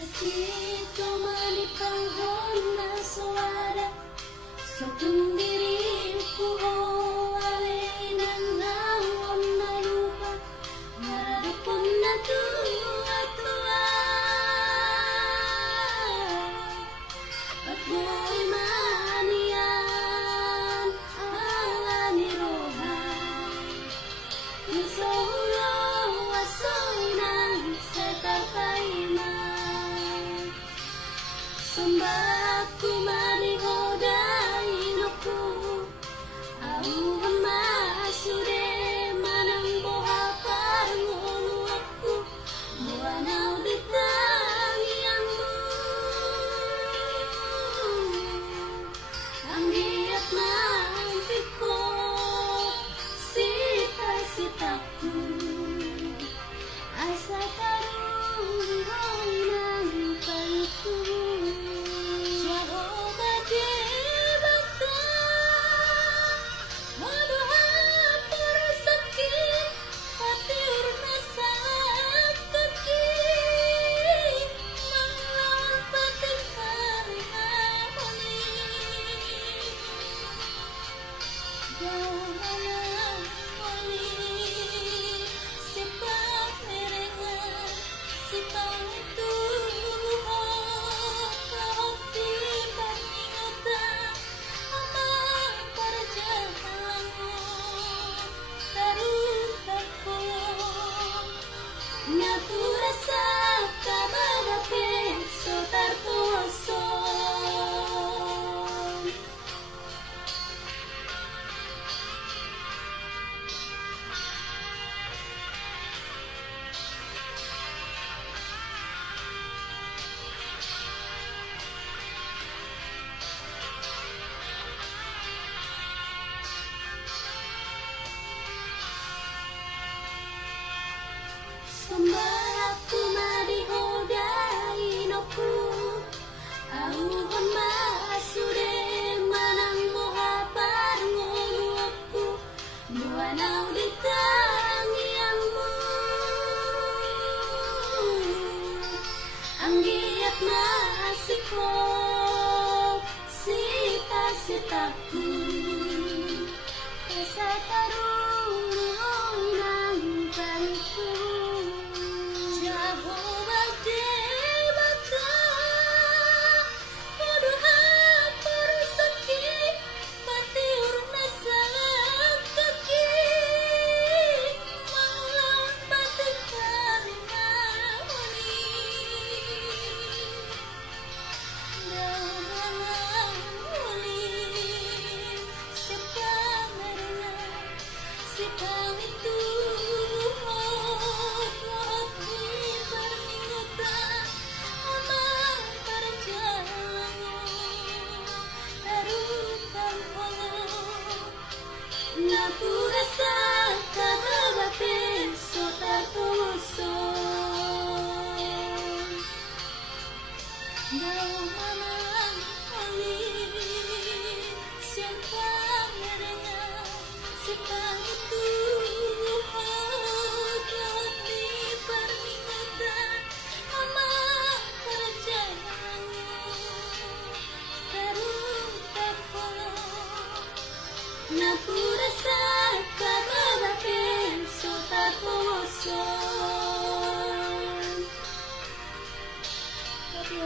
Asito manitanghon na suara sa tundirin puho alenang nawam na lupa naradapon na tuwa-tuwa at buhay manian ala ni Rohan kung sa ulo asoy ng sa tapayman sambak kumalihodain ako auhan masude manang bohapang ulu aku buanaw ditang iyangmu ang giat maisip ko sita-sitaku asa tarungan ng palito Naturasa kabagape so tartuoso sambak kumalihodain ako auhan masude manang bohapang ulu aku buanaw ditang iyangmu ang giat masik ko sita-sitaku asa tarungan ng palito Naturasa kabagape so tartuoso daw manang alin siapa merenya si itu lahat ni peringatan ama perjalanannya tarutan kolong Naturasa kabagape so tartuoso Tapi